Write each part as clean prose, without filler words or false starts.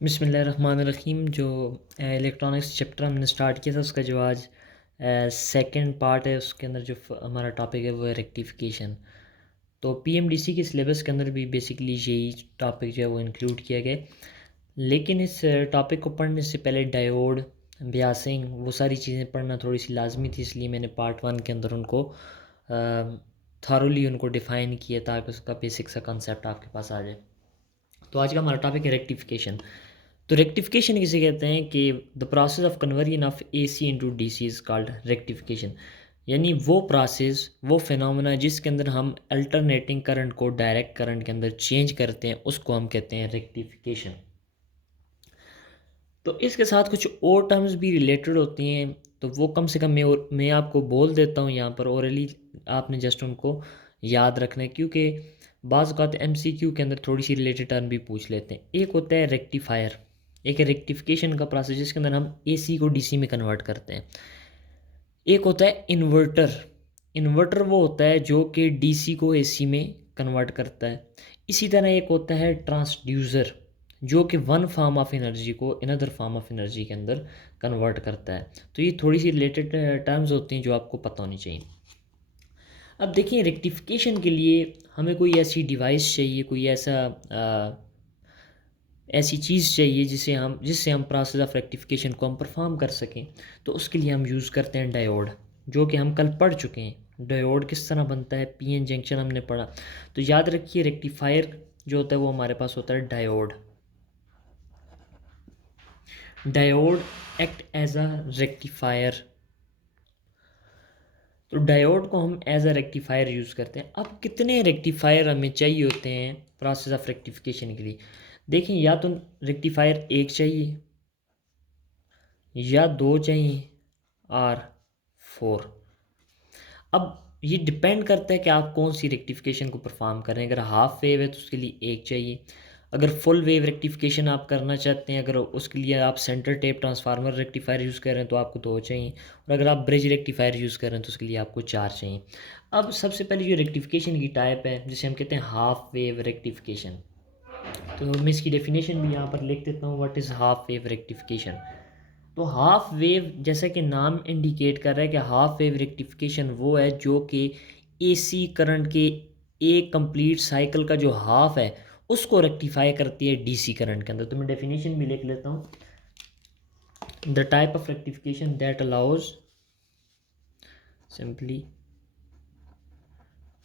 बिस्मिल्लाहिर्रहमानिर्रहीम। जो electronics chapter हमने स्टार्ट किया था उसका जो आज सेकंड पार्ट है, उसके अंदर जो हमारा टॉपिक है वो है रेक्टिफिकेशन। तो पीएमडीसी के सिलेबस के अंदर भी बेसिकली यही टॉपिक जो है वो इंक्लूड किया गया है। लेकिन इस टॉपिक को पढ़ने से पहले डायोड, ब्यासिंग, वो सारी चीज़ें पढ़ना थोड़ी सी लाजमी थी, इसलिए मैंने पार्ट वन के अंदर उनको थारोली उनको डिफ़ाइन किया ताकि उसका बेसिक सा कंसेप्ट आपके पास आ जाए। तो आज का हमारा टॉपिक है रेक्टिफिकेशन। तो रेक्टिफिकेशन किसे कहते हैं कि the process of conversion of AC into DC is called rectification. यानी वो प्रोसेस, वो फिनोमेना जिसके अंदर हम अल्टरनेटिंग करंट को डायरेक्ट करंट के अंदर चेंज करते हैं, उसको हम कहते हैं रेक्टिफिकेशन। तो इसके साथ कुछ और टर्म्स भी रिलेटेड होती हैं, तो वो कम से कम मैं आपको बोल देता हूँ यहाँ पर ओरली, आपने जस्ट उनको याद रखना है, क्योंकि बाज़ औक़ात एमसीक्यू के अंदर थोड़ी सी रिलेटेड टर्म भी पूछ लेते हैं। एक होता है रेक्टिफायर, एक है रेक्टिफिकेशन का प्रोसेस जिसके अंदर हम एसी को डीसी में कन्वर्ट करते हैं। एक होता है इन्वर्टर। इन्वर्टर वो होता है जो कि डीसी को एसी में कन्वर्ट करता है। इसी तरह एक होता है ट्रांसड्यूसर, जो कि वन फॉर्म ऑफ एनर्जी को अनदर फॉर्म ऑफ एनर्जी के अंदर कन्वर्ट करता है। तो ये थोड़ी सी रिलेटेड टर्म्स होती हैं जो आपको पता होनी चाहिए। अब देखिए, रेक्टिफिकेशन के लिए हमें कोई ऐसी डिवाइस चाहिए, कोई ऐसी चीज़ चाहिए जिससे हम प्रोसेस ऑफ रेक्टिफिकेशन को हम परफॉर्म कर सकें। तो उसके लिए हम यूज़ करते हैं डायोड, जो कि हम कल पढ़ चुके हैं। डायोड किस तरह बनता है, पीएन जंक्शन हमने पढ़ा। तो याद रखिए, रेक्टिफायर जो होता है वो हमारे पास होता है diode. Diode act as a rectifier. तो डायोड को हम एज अ रेक्टिफायर यूज़ करते हैं। अब कितने रेक्टिफायर हमें चाहिए होते हैं प्रोसेस ऑफ रेक्टिफिकेशन के लिए? देखिए, या तो रेक्टिफायर एक चाहिए, या दो चाहिए, और फोर। अब ये डिपेंड करता है कि आप कौन सी रेक्टिफिकेशन को परफॉर्म कर रहे हैं। अगर हाफ वेव है तो उसके लिए एक चाहिए। अगर फुल वेव रेक्टिफिकेशन आप करना चाहते हैं, अगर उसके लिए आप centre tap transformer rectifier use कर रहे हैं तो आपको दो चाहिए। और अगर आप ब्रिज रेक्टिफायर यूज़ कर रहे हैं तो उसके लिए आपको चार चाहिए। अब सबसे पहले जो रेक्टिफिकेशन की टाइप है, जिसे हम कहते हैं हाफ वेव रेक्टिफिकेशन, तो मैं इसकी डेफिनेशन भी यहाँ पर लिख देता हूँ। What is half wave rectification? तो हाफ वेव, जैसा कि नाम इंडिकेट कर रहा है कि हाफ वेव रेक्टिफिकेशन वो है जो कि एसी करंट के एक कंप्लीट साइकिल का जो हाफ है उसको रेक्टिफाई करती है डीसी करंट के अंदर। तो मैं डेफिनेशन भी लिख लेता हूँ। The type of rectification that allows, simply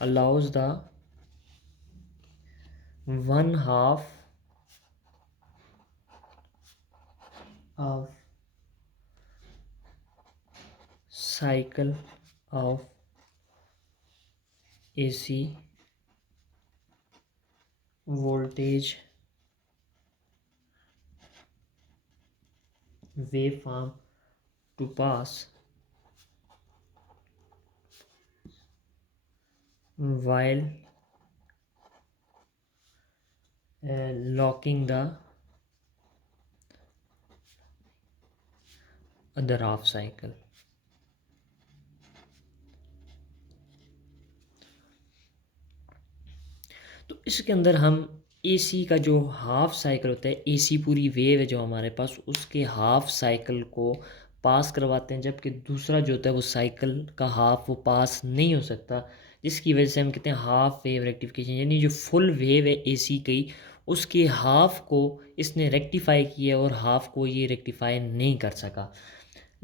allows the one half of cycle of AC voltage waveform to pass while locking the other half cycle। तो इसके अंदर हम एसी का जो हाफ साइकिल होता है, एसी पूरी वेव है जो हमारे पास, उसके हाफ साइकिल को पास करवाते हैं, जबकि दूसरा जो होता है वो साइकिल का हाफ वो पास नहीं हो सकता, जिसकी वजह से हम कहते हैं हाफ वेव रेक्टिफिकेशन। यानी जो फुल वेव है एसी की, उसके हाफ को इसने रेक्टिफाई किया और हाफ को ये रेक्टिफाई नहीं कर सका।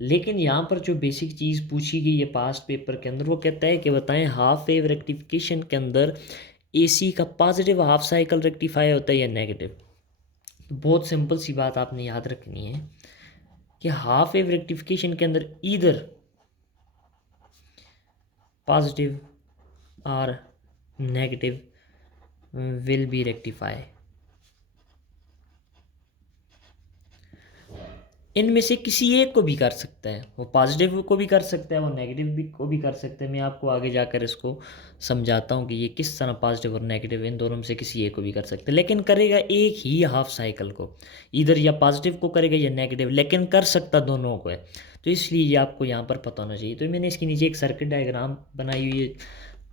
लेकिन यहाँ पर जो बेसिक चीज़ पूछी गई है पास्ट पेपर के अंदर, वो कहता है कि बताएं हाफ वेव रेक्टिफिकेशन के अंदर एसी का पॉजिटिव हाफ साइकिल रेक्टिफाई होता है या नेगेटिव। तो बहुत सिंपल सी बात आपने याद रखनी है कि हाफ वेव रेक्टिफिकेशन के अंदर ईदर पॉजिटिव और नेगेटिव विल बी रेक्टिफाई। इनमें से किसी एक को भी कर सकता है, वो पॉजिटिव को भी कर सकता है, वो नेगेटिव भी को भी कर सकता है। मैं आपको आगे जाकर इसको समझाता हूँ कि ये किस तरह पॉजिटिव और नेगेटिव इन दोनों में से किसी एक को भी कर सकता है, लेकिन करेगा एक ही हाफ साइकिल को, इधर या पॉजिटिव को करेगा या नेगेटिव, लेकिन कर सकता दोनों को है। तो इसलिए ये आपको यहाँ पर पता होना चाहिए। तो मैंने इसके नीचे एक सर्किट डायग्राम बनाई हुई है।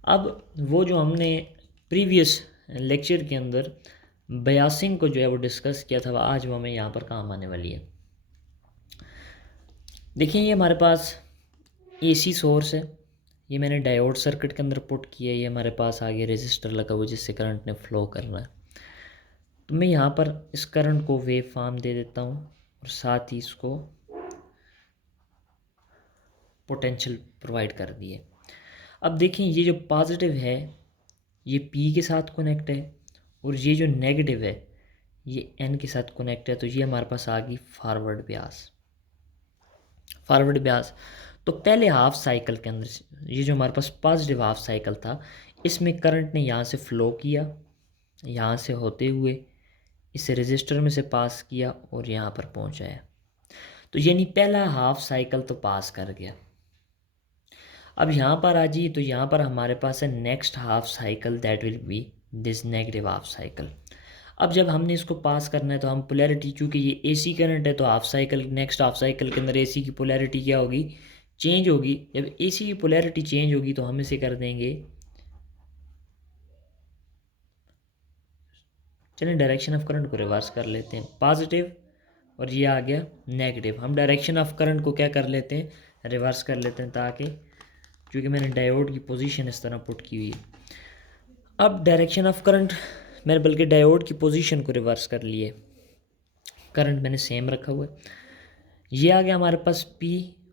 अब वो जो हमने प्रीवियस लेक्चर के अंदर बायसिंग को जो है वो डिस्कस किया था, आज वो हमें यहाँ पर काम आने वाली है। देखिए ये हमारे पास एसी सोर्स है, ये मैंने डायोड सर्किट के अंदर पुट किया है, ये हमारे पास आगे रेजिस्टर लगा हुआ जिससे करंट ने फ्लो करना है। तो मैं यहाँ पर इस करंट को वेव फॉर्म दे देता हूँ और साथ ही इसको पोटेंशियल प्रोवाइड कर दिए। अब देखें ये जो पॉजिटिव है ये पी के साथ कनेक्ट है और ये जो नेगेटिव है ये एन के साथ कनेक्ट है। तो ये हमारे पास आ गई फॉरवर्ड ब्यास। फॉरवर्ड ब्यास तो पहले हाफ साइकिल के अंदर ये जो हमारे पास पॉजिटिव हाफ साइकिल था इसमें करंट ने यहाँ से फ़्लो किया, यहाँ से होते हुए इस रजिस्टर में से पास किया और यहाँ पर पहुँचाया। तो यानी पहला हाफ साइकिल तो पास कर गया। अब यहाँ पर आ जाइए, तो यहाँ पर हमारे पास है next half cycle, that will B this negative half cycle. अब जब हमने इसको पास करना है तो हम पोलैरिटी, चूँकि ये एसी करंट है तो half cycle, next half cycle के अंदर एसी की पोलैरिटी क्या होगी, चेंज होगी। जब एसी की पोलैरिटी चेंज होगी तो हम इसे कर देंगे, चलिए डायरेक्शन ऑफ करंट को रिवर्स कर लेते हैं, पॉजिटिव और ये आ गया नेगेटिव। हम डायरेक्शन ऑफ करंट को क्या कर लेते हैं, रिवर्स कर लेते हैं, ताकि क्योंकि मैंने डायोड की पोजीशन इस तरह पुट की हुई है। अब डायरेक्शन ऑफ करंट मैंने बल्कि डायोड की पोजीशन को रिवर्स कर लिए, करंट मैंने सेम रखा हुआ है। ये आ गया हमारे पास P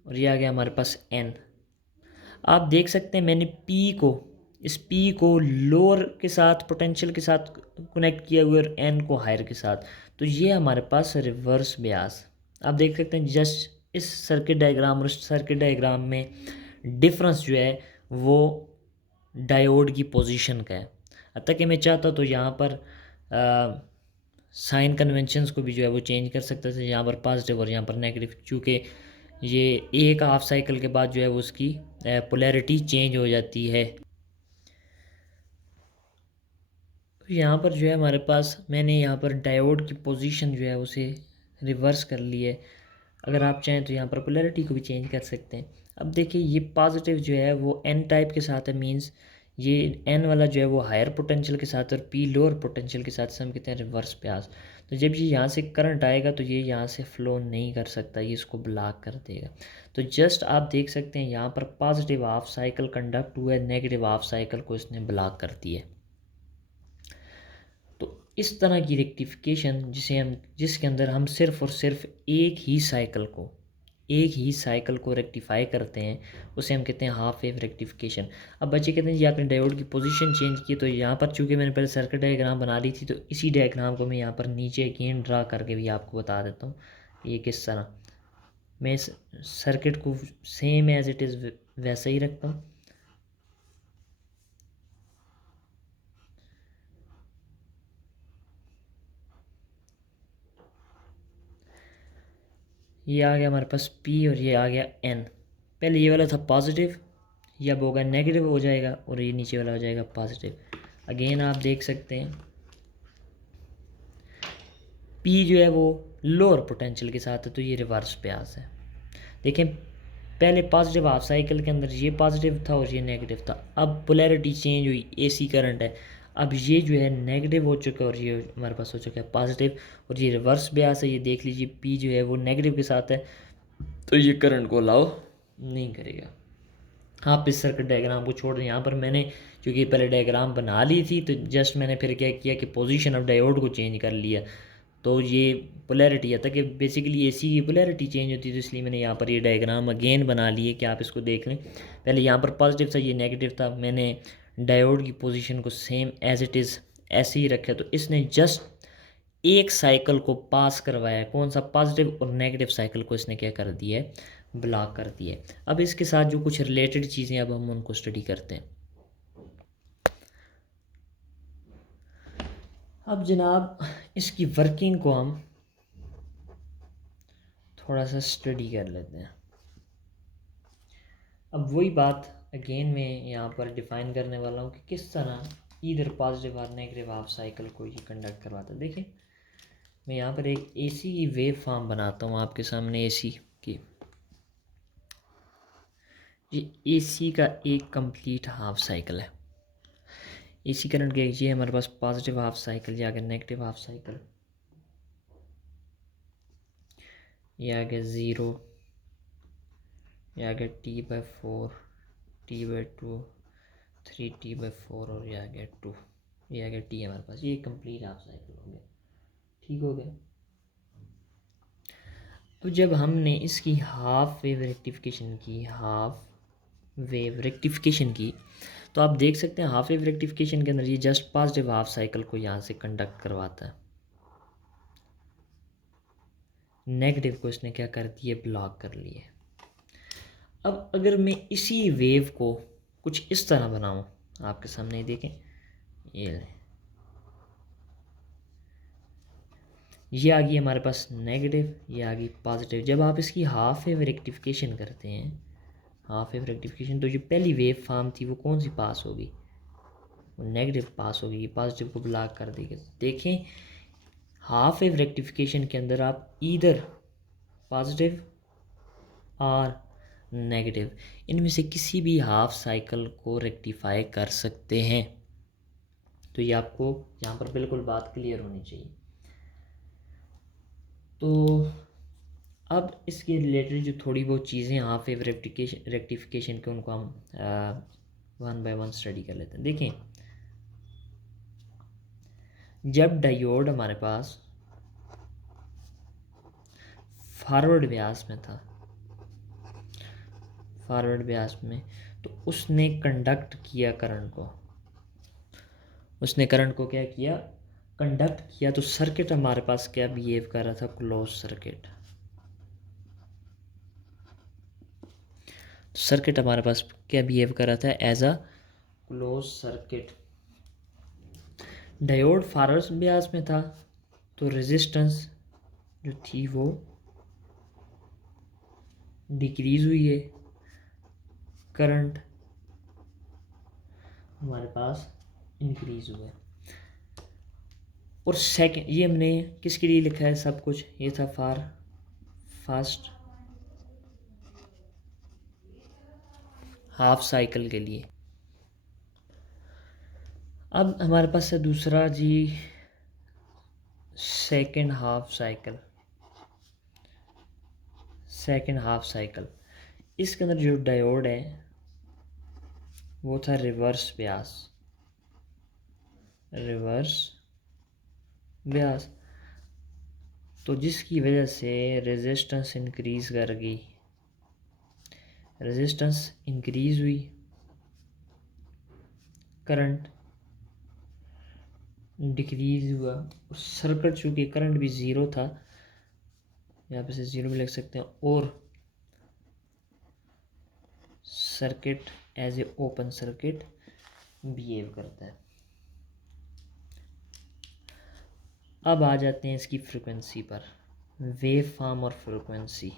और ये आ गया हमारे पास N। आप देख सकते हैं मैंने इस P को लोअर के साथ पोटेंशियल के साथ कनेक्ट किया हुआ और N को हायर के साथ। तो ये हमारे पास रिवर्स ब्यास, आप देख सकते हैं जस्ट इस सर्किट डायग्राम और इस सर्किट डायग्राम में डिफरेंस जो है वो डायोड की पोजीशन का है। अतः कि मैं चाहता तो यहाँ पर साइन कन्वेंशंस को भी जो है वो चेंज कर सकते थे, यहाँ पर पॉजिटिव और यहाँ पर नेगेटिव, चूँकि ये एक हाफ साइकिल के बाद जो है वो उसकी पोलैरिटी चेंज हो जाती है। तो यहाँ पर जो है हमारे पास मैंने यहाँ पर डायोड की पोजीशन जो है उसे रिवर्स कर ली है। अगर आप चाहें तो यहाँ पर पोलैरिटी को भी चेंज कर सकते हैं। अब देखिए ये पॉजिटिव जो है वो एन टाइप के साथ है, मींस ये एन वाला जो है वो हायर पोटेंशियल के साथ और पी लोअर पोटेंशियल के साथ से हम कहते हैं रिवर्स ब्यास। तो जब ये यहाँ से करंट आएगा तो ये यहाँ से फ्लो नहीं कर सकता, ये इसको ब्लॉक कर देगा। तो जस्ट आप देख सकते हैं यहाँ पर पॉजिटिव हाफ साइकिल कंडक्ट हुआ है, नेगेटिव हाफ साइकिल को इसने ब्लॉक कर दिया। तो इस तरह की रेक्टिफिकेशन जिसके अंदर हम सिर्फ और सिर्फ एक ही साइकिल को रेक्टिफाई करते हैं उसे हम कहते हैं हाफ वेव रेक्टिफिकेशन। अब बच्चे कहते हैं जी आपने डायोड की पोजीशन चेंज की, तो यहाँ पर चूँकि मैंने पहले सर्किट डायग्राम बना ली थी तो इसी डायग्राम को मैं यहाँ पर नीचे अगेन ड्रा करके भी आपको बता देता हूँ ये किस तरह मैं इस सर्किट को सेम एज इट इज़ वैसा ही रखता हूँ। ये आ गया हमारे पास P और ये आ गया N। पहले ये वाला था पॉजिटिव, ये अब होगा नेगेटिव हो जाएगा और ये नीचे वाला हो जाएगा पॉजिटिव। अगेन आप देख सकते हैं P जो है वो लोअर पोटेंशियल के साथ है तो ये रिवर्स ब्यास है। देखें पहले पॉजिटिव हाफ साइकिल के अंदर ये पॉजिटिव था और ये नेगेटिव था, अब पोलैरिटी चेंज हुई, एसी करंट है, अब ये जो है नेगेटिव हो चुका है और ये हमारे पास हो चुका है पॉजिटिव और ये रिवर्स ब्यास है। ये देख लीजिए P जो है वो नेगेटिव के साथ है तो ये करंट को अलाउ नहीं करेगा। आप इस सर्किट डायग्राम को छोड़ दें, यहाँ पर मैंने क्योंकि पहले डायग्राम बना ली थी तो जस्ट मैंने फिर क्या किया कि पोजीशन ऑफ डायोड को चेंज कर लिया। तो ये पोलैरिटी आता कि बेसिकली एसी की पोलैरिटी चेंज होती है, तो इसलिए मैंने यहाँ पर ये डायग्राम अगेन बना लिए कि आप इसको देख लें। पहले यहाँ पर पॉजिटिव था, ये नेगेटिव था, मैंने डायोड की पोजीशन को सेम एज इट इज़ ऐसे ही रखा, तो इसने जस्ट एक साइकिल को पास करवाया है, कौन सा पॉजिटिव और नेगेटिव साइकिल को इसने क्या कर दिया है, ब्लॉक कर दिया है। अब इसके साथ जो कुछ रिलेटेड चीज़ें अब हम उनको स्टडी करते हैं। अब जनाब इसकी वर्किंग को हम थोड़ा सा स्टडी कर लेते हैं। अब वही बात अगेन मैं यहाँ पर डिफ़ाइन करने वाला हूँ कि किस तरह इधर पॉजिटिव और नेगेटिव हाफ साइकिल को ये कंडक्ट करवाता है। देखिए मैं यहाँ पर एक एसी की वेव फॉर्म बनाता हूँ आपके सामने। एसी की ये एसी का एक कंप्लीट हाफ साइकिल है। एसी करंट के ये हमारे पास पॉजिटिव हाफ साइकिल, ये आ गया नेगेटिव हाफ साइकिल, ये आ गया 0, ये आ गया T/4, T/2, 3T/4 और ये आ गया 2, ये आ गया T हमारे पास। ये कंप्लीट हाफ साइकिल हो गया, ठीक हो गया। तो जब हमने इसकी हाफ वेव रेक्टिफिकेशन की तो आप देख सकते हैं हाफ वेव रेक्टिफिकेशन के अंदर ये जस्ट पॉजिटिव हाफ साइकिल को यहाँ से कंडक्ट करवाता है, नेगेटिव को इसने क्या कर दिया, ब्लॉक कर लिए। अब अगर मैं इसी वेव को कुछ इस तरह बनाऊं, आपके सामने देखें, ये आ गई हमारे पास नेगेटिव, ये आ गई पॉजिटिव। जब आप इसकी हाफ वेव रेक्टिफिकेशन करते हैं, हाफ वेव रेक्टिफिकेशन, तो जो पहली वेव फॉर्म थी वो कौन सी पास होगी, वो नेगेटिव पास होगी, पॉजिटिव को ब्लॉक कर देगी। देखें हाफ वेव रेक्टिफिकेशन के अंदर आप इधर पॉजिटिव और नेगेटिव इनमें से किसी भी हाफ साइकिल को रेक्टिफाई कर सकते हैं। तो ये आपको यहाँ पर बिल्कुल बात क्लियर होनी चाहिए। तो अब इसके रिलेटेड जो थोड़ी बहुत चीज़ें हाफ वेव रेक्टिफिकेशन के उनको हम वन बाय वन स्टडी कर लेते हैं। देखें जब डायोड हमारे पास फॉरवर्ड ब्यास में था, फॉरवर्ड ब्यास में, तो उसने कंडक्ट किया करंट को, उसने करंट को क्या किया, कंडक्ट किया। तो सर्किट हमारे पास क्या बिहेव कर रहा था, क्लोज सर्किट। सर्किट हमारे पास क्या बिहेव कर रहा था, as a close circuit. Diode forward bias में था तो रेजिस्टेंस जो थी वो डिक्रीज हुई है, करंट हमारे पास इंक्रीज हुआ है। और सेकंड, ये हमने किसके लिए लिखा है सब कुछ, ये था फॉर फर्स्ट हाफ साइकिल के लिए। अब हमारे पास है दूसरा जी second half cycle. Second half cycle इसके अंदर जो डायोड है वो था रिवर्स ब्यास, रिवर्स ब्यास। तो जिसकी वजह से रेजिस्टेंस इंक्रीज कर गई, रेजिस्टेंस इंक्रीज हुई, करंट डिक्रीज हुआ। सर्किट चूँकि करंट भी ज़ीरो था, यहाँ पे से ज़ीरो भी लिख सकते हैं, और circuit as a open circuit behave करता है। अब आ जाते हैं इसकी फ्रिक्वेंसी पर, वेव फॉर्म और फ्रिक्वेंसी।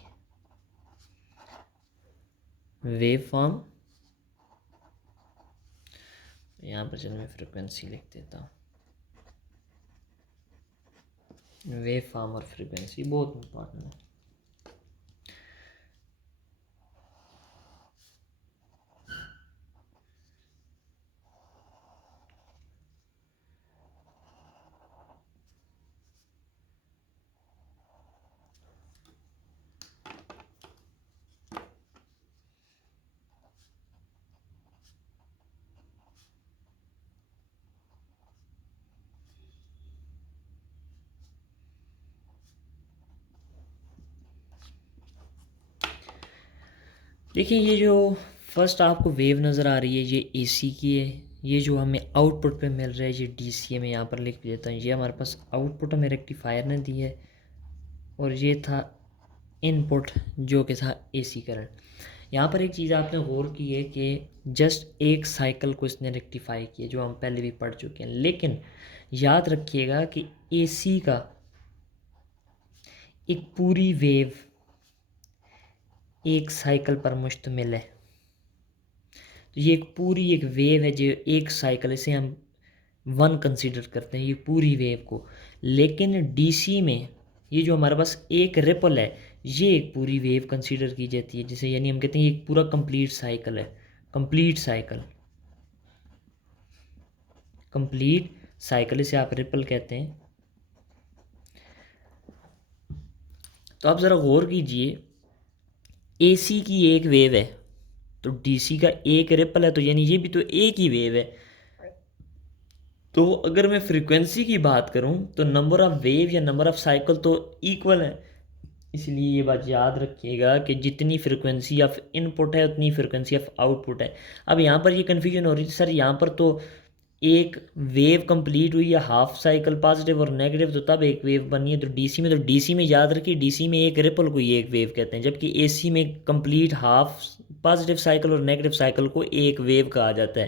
वेव फॉर्म, यहाँ पर चल मैं फ्रिक्वेंसी लिख देता हूँ। वेव फॉर्म और फ्रिक्वेंसी बहुत इंपॉर्टेंट है। देखिए ये जो फर्स्ट आपको वेव नज़र आ रही है ये एसी की है, ये जो हमें आउटपुट पे मिल रहा है ये डीसी है। मैं यहाँ पर लिख देता हूँ, ये हमारे पास आउटपुट हमें रेक्टिफायर ने दी है, और ये था इनपुट जो कि था एसी करंट। यहाँ पर एक चीज़ आपने गौर की है कि जस्ट एक साइकिल को इसने रेक्टिफाई किया, जो हम पहले भी पढ़ चुके हैं। लेकिन याद रखिएगा कि एसी का एक पूरी वेव एक साइकिल पर मुश्तमिल है। तो ये एक पूरी एक वेव है जो एक साइकिल, इसे हम वन कंसीडर करते हैं ये पूरी वेव को। लेकिन डीसी में ये जो हमारे पास एक रिपल है ये एक पूरी वेव कंसीडर की जाती है, जिसे यानी हम कहते हैं एक पूरा कंप्लीट साइकिल है, कंप्लीट साइकिल। कंप्लीट साइकिल, इसे आप रिपल कहते हैं। तो आप ज़रा गौर कीजिए, एसी की एक वेव है तो डीसी का एक रिपल है, तो यानी ये भी तो एक ही वेव है। तो अगर मैं फ्रीक्वेंसी की बात करूं तो नंबर ऑफ़ वेव या नंबर ऑफ़ साइकिल तो इक्वल है। इसलिए ये बात याद रखिएगा कि जितनी फ्रीक्वेंसी ऑफ इनपुट है उतनी फ्रीक्वेंसी ऑफ आउटपुट है। अब यहाँ पर ये कन्फ्यूजन हो रही थी, सर यहाँ पर तो एक वेव कंप्लीट हुई है हाफ साइकिल पॉजिटिव और नेगेटिव, तो तब एक वेव बनी है। तो डीसी में याद रखिए, डीसी में एक रिपल को ही एक वेव कहते हैं, जबकि एसी में कंप्लीट हाफ पॉजिटिव साइकिल और नेगेटिव साइकिल को एक वेव कहा जाता है।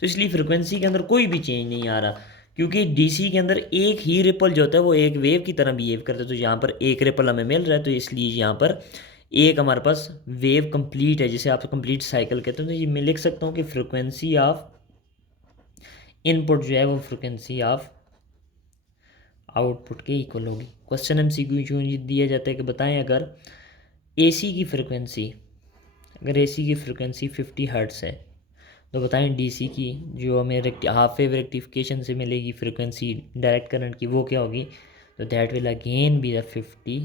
तो इसलिए फ्रिक्वेंसी के अंदर कोई भी चेंज नहीं आ रहा, क्योंकि डीसी के अंदर एक ही रिपल जो होता है वो एक वेव की तरह बिहेव करता है। तो यहाँ पर एक रिपल हमें मिल रहा है, तो इसलिए यहाँ पर एक हमारे पास वेव कंप्लीट है, जिसे आप कंप्लीट साइकिल कहते हैं। तो ये मैं लिख सकता हूँ कि फ्रिक्वेंसी ऑफ इनपुट जो है वो फ्रिक्वेंसी ऑफ आउटपुट के इक्वल होगी। क्वेश्चन एमसीक्यू क्यों दिया जाता है कि बताएं, अगर एसी की फ्रिक्वेंसी अगर एसी की फ्रिक्वेंसी 50 हर्ट्स है, तो बताएं डीसी की जो हमें हाफ वेव रेक्टिफिकेशन से मिलेगी फ्रिक्वेंसी डायरेक्ट करंट की, वो क्या होगी। तो that will again be the 50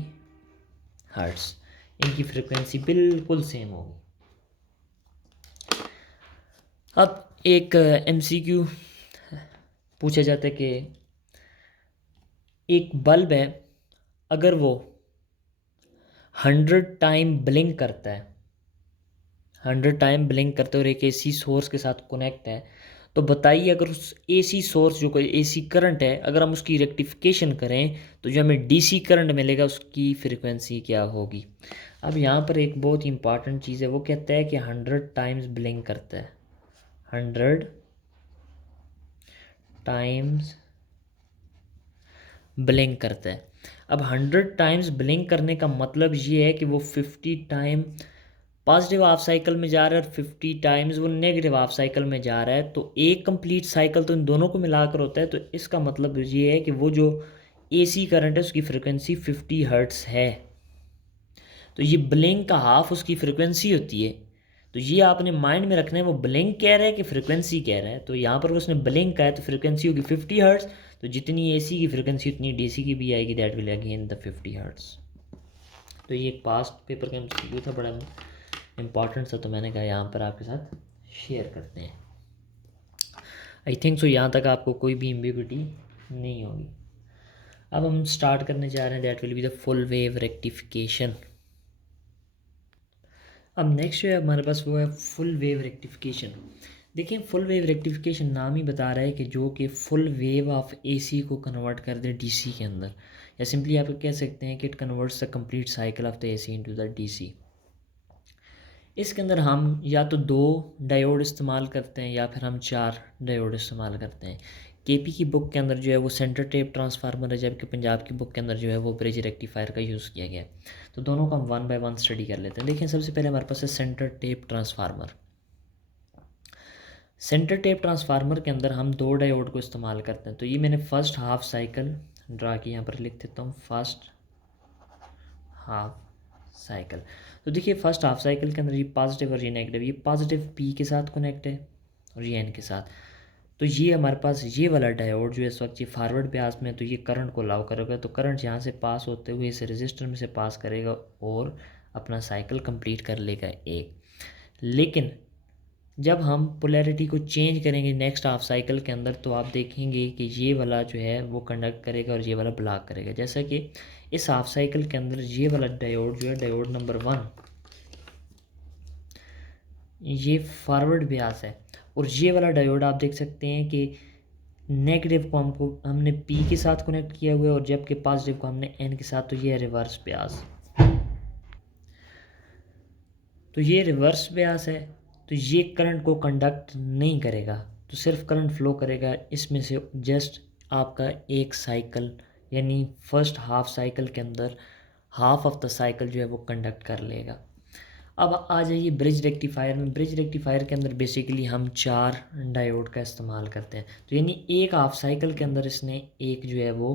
hertz. इनकी फ्रिक्वेंसी बिल्कुल सेम होगी। अब एक एमसीक्यू पूछा जाता है कि एक बल्ब है, अगर वो 100 टाइम ब्लिंक करता है, 100 टाइम ब्लिंक करते और एक एसी सोर्स के साथ कनेक्ट है, तो बताइए अगर उस एसी सोर्स जो कोई एसी करंट है, अगर हम उसकी रेक्टिफिकेशन करें तो जो हमें डीसी करंट मिलेगा उसकी फ्रिक्वेंसी क्या होगी। अब यहाँ पर एक बहुत ही इंपॉर्टेंट चीज़ है, वो कहता है कि 100 टाइम्स ब्लिंक करता है, 100 टाइम्स ब्लिंक करता है। अब 100 टाइम्स ब्लिंक करने का मतलब ये है कि वो 50 टाइम पॉजिटिव हाफ साइकिल में जा रहा है और 50 टाइम्स वो नेगेटिव हाफ साइकिल में जा रहा है। तो एक कंप्लीट साइकिल तो इन दोनों को मिलाकर होता है। तो इसका मतलब ये है कि वो जो एसी करंट है उसकी फ्रिक्वेंसी 50 हर्ट्स है। तो ये ब्लिंक का हाफ उसकी फ्रिक्वेंसी होती है। तो ये आपने माइंड में रखना है, वो ब्लिंक कह रहा है कि फ्रिक्वेंसी कह रहा है। तो यहाँ पर उसने ब्लिंक कहा है तो फ्रिक्वेंसी होगी 50 हर्ट्स। तो जितनी एसी की फ्रिक्वेंसी उतनी डीसी की भी आएगी, that will again the 50 hertz. तो ये एक पास्ट पेपर का एमसीक्यू था, बड़ा इम्पॉर्टेंट सा, तो मैंने कहा यहाँ पर आपके साथ शेयर करते हैं। आई थिंक सो यहाँ तक आपको कोई भी एम्बिग्युइटी नहीं होगी। अब हम स्टार्ट करने जा रहे हैं, that will be the full wave rectification. अब नेक्स्ट जो है हमारे पास वो है फुल वेव रेक्टिफिकेशन। देखिए फुल वेव रेक्टिफिकेशन नाम ही बता रहा है कि जो कि फुल वेव ऑफ एसी को कन्वर्ट कर दे डीसी के अंदर, या सिंपली आप कह सकते हैं कि it converts the complete cycle of the AC into the DC. इसके अंदर हम या तो 2 डायोड इस्तेमाल करते हैं या फिर हम 4 डायोड इस्तेमाल करते हैं। केपी की बुक के अंदर जो है वो सेंटर टेप ट्रांसफार्मर है, जबकि पंजाब की बुक के अंदर जो है वो ब्रिज रेक्टिफायर का यूज़ किया गया है। तो दोनों का हम 1 बाय 1 स्टडी कर लेते हैं। देखिए सबसे पहले हमारे पास है centre tap transformer. Centre tap transformer के अंदर हम 2 डायोड को इस्तेमाल करते हैं। तो ये मैंने फर्स्ट हाफ साइकिल ड्रा की, यहाँ पर लिख देता हूँ फर्स्ट हाफ साइकिल। तो देखिए फर्स्ट हाफ साइकिल के अंदर ये पॉजिटिव और ये नेगेटिव, ये पॉजिटिव पी के साथ कनेक्ट है और ये एन के साथ। तो ये हमारे पास ये वाला डायोड जो है इस वक्त ये फॉरवर्ड ब्यास में, तो ये करंट को अलाउ करेगा। तो करंट यहाँ से पास होते हुए इस रजिस्टर में से पास करेगा और अपना साइकिल कंप्लीट कर लेगा एक। लेकिन जब हम पोलैरिटी को चेंज करेंगे नेक्स्ट हाफ साइकिल के अंदर, तो आप देखेंगे कि ये वाला जो है वो कंडक्ट करेगा और ये वाला ब्लॉक करेगा। जैसा कि इस हाफ साइकिल के अंदर ये वाला डायोड जो है डायोड नंबर 1 ये फॉरवर्ड ब्यास है, और ये वाला डायोड आप देख सकते हैं कि नेगेटिव को हमने पी के साथ कनेक्ट किया हुआ है और जबकि पॉजिटिव को हमने एन के साथ। तो ये है रिवर्स ब्यास। तो ये रिवर्स ब्यास है, तो ये करंट को कंडक्ट नहीं करेगा, तो सिर्फ करंट फ्लो करेगा इसमें से जस्ट आपका एक साइकिल, यानी फर्स्ट हाफ साइकिल के अंदर हाफ ऑफ द साइकिल जो है वो कंडक्ट कर लेगा। अब आ जाइए ब्रिज रेक्टिफायर में। ब्रिज रेक्टिफायर के अंदर बेसिकली हम 4 डायोड का इस्तेमाल करते हैं। तो यानी एक हाफ साइकिल के अंदर इसने एक जो है वो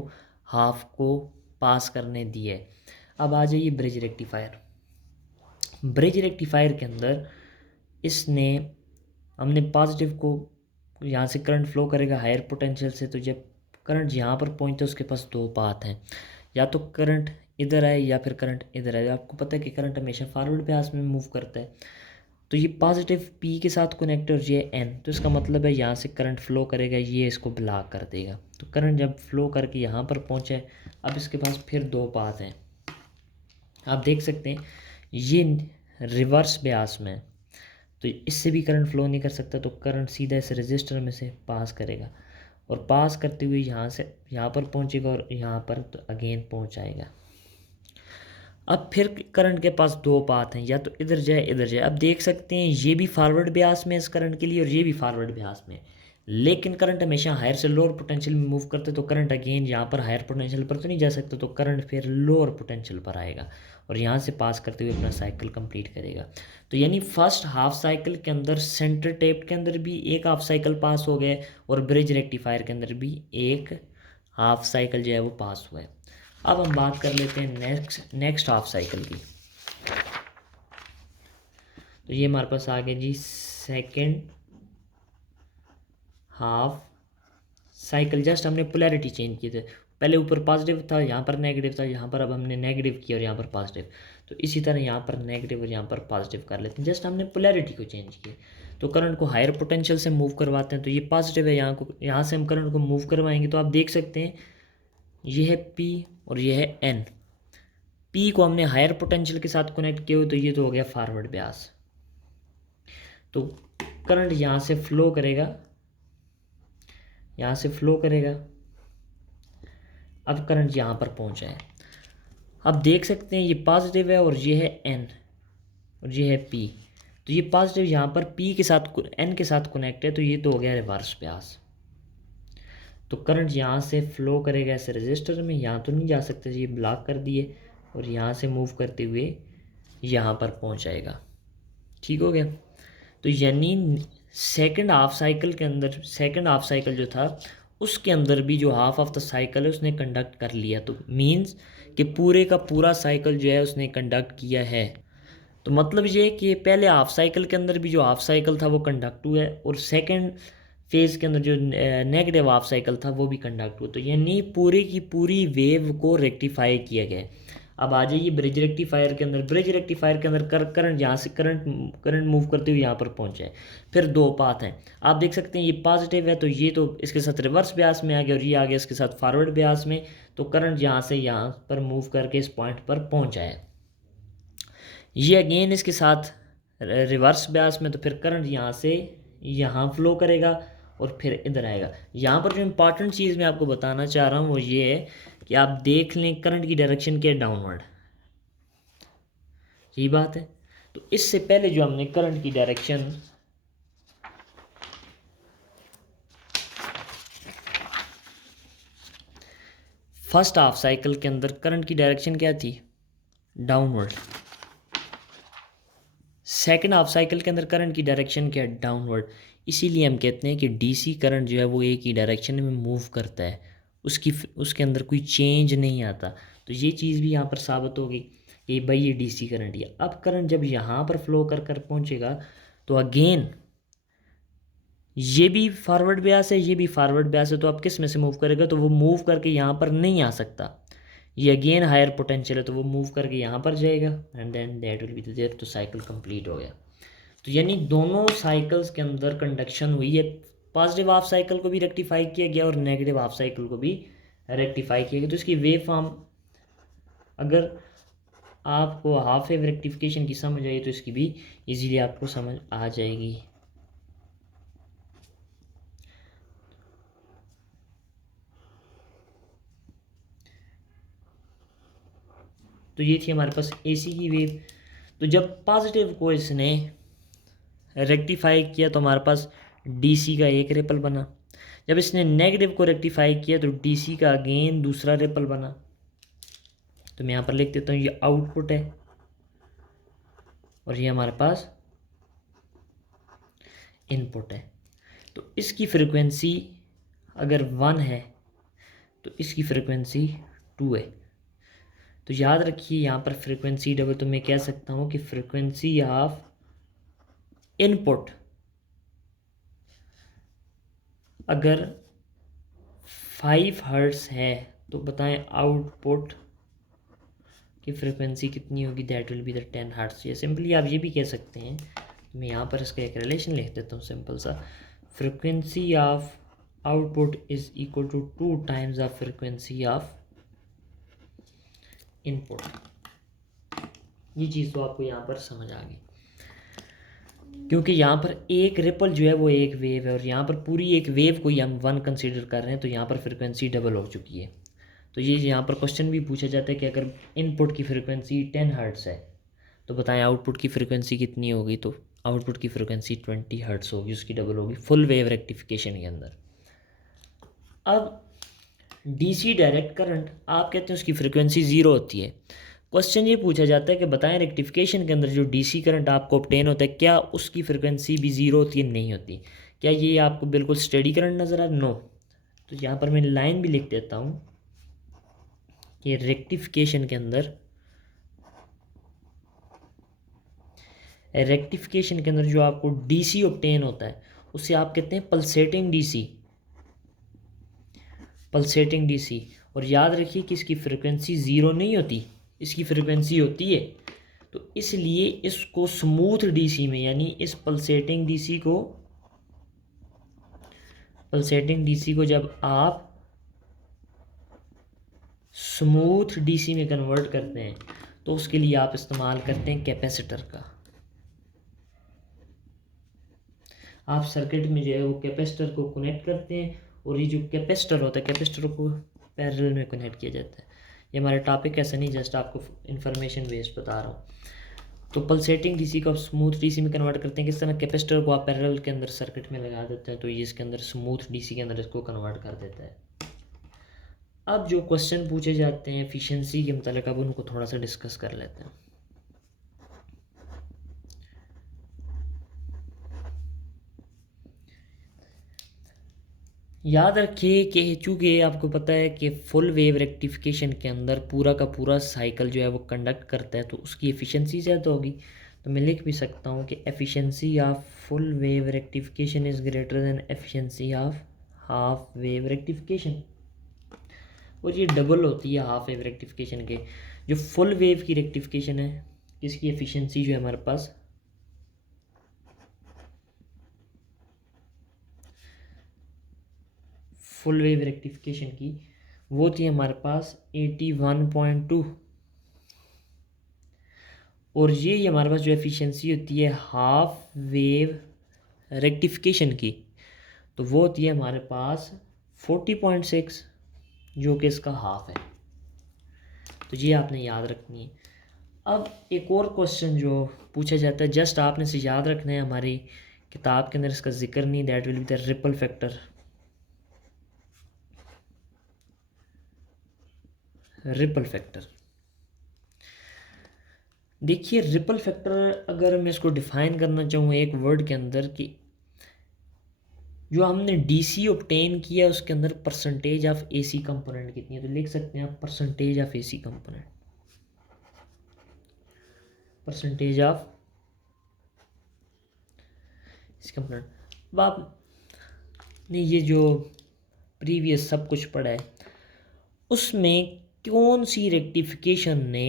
हाफ को पास करने दिया है। अब आ जाइए ब्रिज रेक्टिफायर। ब्रिज रेक्टिफायर के अंदर इसने हमने पॉजिटिव को यहाँ से करंट फ्लो करेगा हायर पोटेंशियल से, तो जब करंट यहाँ पर पहुँचता है उसके पास दो पाथ हैं, या तो करंट इधर आए या फिर करंट इधर आए। आपको पता है कि करंट हमेशा फॉरवर्ड ब्यास में मूव करता है, तो ये पॉजिटिव पी के साथ कनेक्ट और ये एन, तो इसका मतलब है यहाँ से करंट फ्लो करेगा, ये इसको ब्लॉक कर देगा। तो करंट जब फ्लो करके यहाँ पर पहुँचे, अब इसके पास फिर दो पाथ हैं, आप देख सकते हैं ये रिवर्स ब्यास में, तो इससे भी करंट फ्लो नहीं कर सकता, तो करंट सीधा इस रजिस्टर में से पास करेगा और पास करते हुए यहाँ से यहाँ पर पहुँचेगा और यहाँ पर तो अगेन पहुँच जाएगा। अब फिर करंट के पास दो पाथ हैं, या तो इधर जाए इधर जाए। अब देख सकते हैं ये भी फॉरवर्ड ब्यास में इस करंट के लिए और ये भी फॉरवर्ड ब्यास में, लेकिन करंट हमेशा हायर से लोअर पोटेंशियल में मूव करते, तो करंट अगेन यहाँ पर हायर पोटेंशियल पर तो नहीं जा सकता, तो करंट फिर लोअर पोटेंशियल पर आएगा और यहाँ से पास करते हुए अपना साइकिल कंप्लीट करेगा। तो यानी फर्स्ट हाफ साइकिल के अंदर सेंटर टेप के अंदर भी एक हाफ साइकिल पास हो गया और ब्रिज रेक्टिफायर के अंदर भी एक हाफ साइकिल जो है वो पास हुआ है। अब हम बात कर लेते हैं नेक्स्ट हाफ साइकिल की। तो ये हमारे पास आ गया जी सेकेंड हाफ साइकिल। जस्ट हमने पोलैरिटी चेंज किए थे, पहले ऊपर पॉजिटिव था, यहाँ पर नेगेटिव था, यहाँ पर अब हमने नेगेटिव किया और यहाँ पर पॉजिटिव। तो इसी तरह यहाँ पर नेगेटिव और यहाँ पर पॉजिटिव कर लेते हैं, जस्ट हमने पोलैरिटी को चेंज किया। तो करंट को हायर पोटेंशियल से मूव करवाते हैं, तो ये पॉजिटिव है, यहाँ से हम करंट को मूव करवाएंगे, तो आप देख सकते हैं ये है P और ये है N। P को हमने हायर पोटेंशियल के साथ कनेक्ट किया, तो ये तो हो गया फॉरवर्ड ब्यास। तो करंट यहाँ से फ्लो करेगा, यहाँ से फ्लो करेगा। अब करंट यहाँ पर पहुँचा है, अब देख सकते हैं ये पॉजिटिव है और ये है N और ये है P। तो ये पॉजिटिव यहाँ पर P के साथ N के साथ कनेक्ट है, तो ये तो हो गया रिवर्स ब्यास। तो करंट यहाँ से फ्लो करेगा ऐसे रजिस्टर में, यहाँ तो नहीं जा सकते, ये ब्लॉक कर दिए और यहाँ से मूव करते हुए यहाँ पर पहुँच जाएगा। ठीक हो गया। तो यानी सेकंड हाफ साइकिल के अंदर, सेकंड हाफ साइकिल जो था उसके अंदर भी जो हाफ ऑफ द साइकिल है उसने कंडक्ट कर लिया, तो मींस कि पूरे का पूरा साइकिल जो है उसने कंडक्ट किया है। तो मतलब ये है कि पहले हाफ साइकिल के अंदर भी जो हाफ साइकिल था वो कंडक्ट हुआ है और सेकंड फेज़ के अंदर जो नेगेटिव हाफ साइकिल था वो भी कंडक्ट हुआ, तो यानी पूरी की पूरी वेव को रेक्टिफाई किया गया। अब आ जाइए ब्रिज रेक्टिफायर के अंदर। ब्रिज रेक्टिफायर के अंदर करंट यहाँ से करंट मूव करते हुए यहाँ पर पहुँचा है, फिर दो पाथ हैं, आप देख सकते हैं ये पॉजिटिव है, तो ये तो इसके साथ रिवर्स ब्यास में आ गया और ये आ गया इसके साथ फॉरवर्ड ब्यास में। तो करंट यहाँ से यहाँ पर मूव करके इस पॉइंट पर पहुँचा है, ये अगेन इसके साथ रिवर्स ब्यास में, तो फिर करंट यहाँ से यहाँ फ्लो करेगा और फिर इधर आएगा। यहाँ पर जो इम्पॉर्टेंट चीज़ मैं आपको बताना चाह रहा हूँ वो ये है कि आप देख लें करंट की डायरेक्शन क्या है, डाउनवर्ड, यही बात है। तो इससे पहले जो हमने करंट की डायरेक्शन फर्स्ट हाफ साइकिल के अंदर करंट की डायरेक्शन क्या थी, डाउनवर्ड। सेकंड हाफ साइकिल के अंदर करंट की डायरेक्शन क्या है, डाउनवर्ड। इसीलिए हम कहते हैं कि डीसी करंट जो है वो एक ही डायरेक्शन में मूव करता है, उसके अंदर कोई चेंज नहीं आता। तो ये चीज़ भी यहाँ पर साबित होगी कि भाई ये डीसी करंट है। अब करंट जब यहाँ पर फ्लो कर कर पहुँचेगा तो अगेन ये भी फॉरवर्ड ब्यास है, ये भी फॉरवर्ड ब्यास है, तो अब किस में से मूव करेगा, तो वो मूव करके यहाँ पर नहीं आ सकता, ये अगेन हायर पोटेंशियल है, तो वो मूव करके यहाँ पर जाएगा and then that will be there, तो साइकिल कंप्लीट हो गया। तो यानी दोनों साइकिल्स के अंदर कंडक्शन हुई है, पॉजिटिव हाफ साइकिल को भी रेक्टिफाई किया गया और नेगेटिव हाफ साइकिल को भी रेक्टिफाई किया गया। तो इसकी वेव फॉर्म अगर आपको हाफ वेव रेक्टिफिकेशन की समझ आई तो इसकी भी इजीली आपको समझ आ जाएगी। तो ये थी हमारे पास एसी की वेव। तो जब पॉजिटिव को इसने रेक्टिफाई किया तो हमारे पास डीसी का एक रिपल बना, जब इसने नेगेटिव को रेक्टिफाई किया तो डीसी का अगेन दूसरा रिपल बना। तो मैं यहाँ पर लिख देता हूँ ये आउटपुट है और ये हमारे पास इनपुट है। तो इसकी फ्रिक्वेंसी अगर 1 है तो इसकी फ्रिक्वेंसी 2 है। तो याद रखिए यहाँ पर फ्रिक्वेंसी डबल, तो मैं कह सकता हूँ कि फ्रिक्वेंसी ऑफ इनपुट अगर 5 हर्ट्ज़ है तो बताएं आउटपुट की फ्रिक्वेंसी कितनी होगी, that will be the 10 hertz. या सिंपली आप ये भी कह सकते हैं, मैं यहाँ पर इसका एक रिलेशन लिख देता हूँ सिंपल सा, frequency of output is equal to 2 times the frequency of input. ये चीज़ तो आपको यहाँ पर समझ आ गई, क्योंकि यहाँ पर एक रिपल जो है वो एक वेव है और यहाँ पर पूरी एक वेव को ही हम 1 कंसीडर कर रहे हैं, तो यहाँ पर फ्रिक्वेंसी डबल हो चुकी है। तो ये यहाँ पर क्वेश्चन भी पूछा जाता है कि अगर इनपुट की फ्रिक्वेंसी 10 हर्ट्ज़ है तो बताएं आउटपुट की फ्रिक्वेंसी कितनी होगी, तो आउटपुट की फ्रिक्वेंसी 20 हर्ट्ज़ होगी, उसकी डबल होगी फुल वेव रेक्टिफिकेशन के अंदर। अब डीसी डायरेक्ट करंट आप कहते हैं उसकी फ्रिक्वेंसी 0 होती है। क्वेश्चन ये पूछा जाता है कि बताएं रेक्टिफिकेशन के अंदर जो डीसी करंट आपको ऑब्टेन होता है क्या उसकी फ्रिक्वेंसी भी 0 होती है, नहीं होती। क्या ये आपको बिल्कुल स्टेडी करंट नज़र आ? नो। तो यहाँ पर मैं लाइन भी लिख देता हूँ कि रेक्टिफिकेशन के अंदर जो आपको डीसी ऑब्टेन होता है उसे आप कहते हैं पल्सेटिंग डीसी। और याद रखिए कि इसकी फ्रिक्वेंसी 0 नहीं होती, इसकी फ्रिक्वेंसी होती है। तो इसलिए इसको स्मूथ डीसी में, यानी इस पल्सेटिंग डीसी को जब आप स्मूथ डीसी में कन्वर्ट करते हैं तो उसके लिए आप इस्तेमाल करते हैं कैपेसिटर का। आप सर्किट में जो है वो कैपेसिटर को कनेक्ट करते हैं और ये जो कैपेसिटर होता है कैपेसिटर को पैरेलल में कनेक्ट किया जाता है। ये हमारा टॉपिक ऐसा नहीं, जस्ट आपको इन्फॉर्मेशन बेस्ड बता रहा हूँ। तो पल्सेटिंग डीसी को आप स्मूथ डीसी में कन्वर्ट करते हैं किस तरह, कैपेसिटर को आप पैरेलल के अंदर सर्किट में लगा देते हैं तो ये इसके अंदर स्मूथ डीसी के अंदर इसको कन्वर्ट कर देता है। अब जो क्वेश्चन पूछे जाते हैं एफिशिएंसी के मतलब अब उनको थोड़ा सा डिस्कस कर लेते हैं। याद रखिए कि चूँकि आपको पता है कि फुल वेव रेक्टिफिकेशन के अंदर पूरा का पूरा साइकिल जो है वो कंडक्ट करता है तो उसकी एफिशिएंसी ज़्यादा होगी। तो मैं लिख भी सकता हूँ कि efficiency of full wave rectification is greater than efficiency of half wave rectification. और ये डबल होती है हाफ वेव रेक्टिफिकेशन के। जो फुल वेव की रेक्टिफिकेशन है इसकी एफिशिएंसी जो है हमारे पास फुल वेव रेक्टिफिकेशन की वो थी हमारे पास 81.2 और ये हमारे पास जो एफिशिएंसी होती है हाफ वेव रेक्टिफिकेशन की तो वो होती है हमारे पास 40.6 जो कि इसका हाफ है। तो ये आपने याद रखनी है। अब एक और क्वेश्चन जो पूछा जाता है जस्ट आपने से याद रखना है, हमारी किताब के अंदर इसका जिक्र नहीं, that will be the ripple factor. देखिए रिपल फैक्टर अगर मैं इसको डिफाइन करना चाहूँ एक वर्ड के अंदर कि जो हमने डीसी ऑब्टेन किया उसके अंदर परसेंटेज ऑफ एसी कंपोनेंट कितनी है, तो लिख सकते हैं आप percentage of AC component, percentage of AC component. अब आपने ये जो प्रीवियस सब कुछ पढ़ा है उसमें कौन सी रेक्टिफिकेशन ने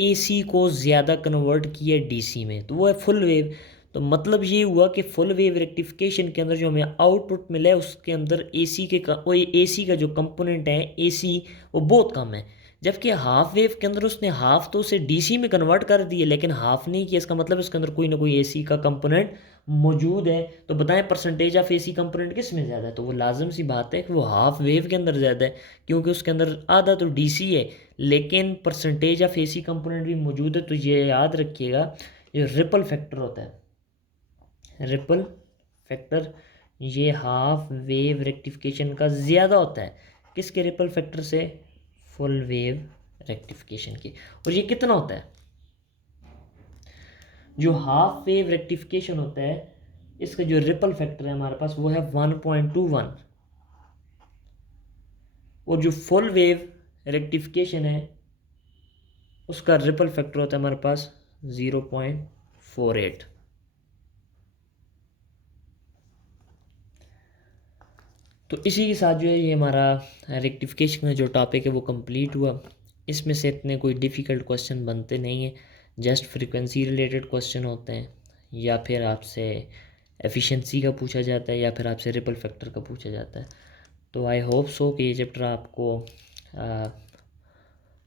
एसी को ज़्यादा कन्वर्ट किया डीसी में, तो वो है फुल वेव। तो मतलब ये हुआ कि फुल वेव रेक्टिफिकेशन के अंदर जो हमें आउटपुट मिला है उसके अंदर एसी का जो कंपोनेंट है एसी वो बहुत कम है, जबकि हाफ वेव के अंदर उसने हाफ तो उसे डीसी में कन्वर्ट कर दिए लेकिन हाफ नहीं किया। इसका मतलब इसके अंदर कोई ना कोई एसी का कंपोनेंट मौजूद है। तो बताएं परसेंटेज ऑफ एसी कंपोनेंट किस में ज़्यादा है, तो वो लाजम सी बात है कि वो हाफ वेव के अंदर ज़्यादा है क्योंकि उसके अंदर आधा तो डीसी है लेकिन परसेंटेज ऑफ एसी कंपोनेंट भी मौजूद है। तो ये याद रखिएगा ये रिपल फैक्टर होता है, रिपल फैक्टर ये हाफ वेव रेक्टिफिकेशन का ज़्यादा होता है। किसके रिपल फैक्टर से, फुल वेव रेक्टिफिकेशन की। और ये कितना होता है, जो हाफ वेव रेक्टिफिकेशन होता है इसका जो रिपल फैक्टर है हमारे पास वो है 1.21 और जो फुल वेव रेक्टिफिकेशन है उसका रिपल फैक्टर होता है हमारे पास 0.48। तो इसी के साथ जो है ये हमारा रेक्टिफिकेशन का जो टॉपिक है वो कंप्लीट हुआ। इसमें से इतने कोई डिफ़िकल्ट क्वेश्चन बनते नहीं हैं, जस्ट फ्रीक्वेंसी रिलेटेड क्वेश्चन होते हैं, या फिर आपसे एफिशिएंसी का पूछा जाता है, या फिर आपसे रिपल फैक्टर का पूछा जाता है। तो आई होप सो कि ये चैप्टर आपको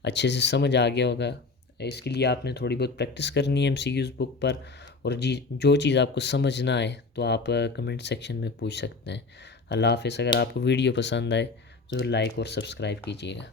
अच्छे से समझ आ गया होगा। इसके लिए आपने थोड़ी बहुत प्रैक्टिस करनी है एमसीक्यूज़ बुक पर, और जी जो चीज़ आपको समझ ना आए तो आप कमेंट सेक्शन में पूछ सकते हैं। अल्लाह हाफ़िज़। अगर आपको वीडियो पसंद आए तो लाइक और सब्सक्राइब कीजिएगा।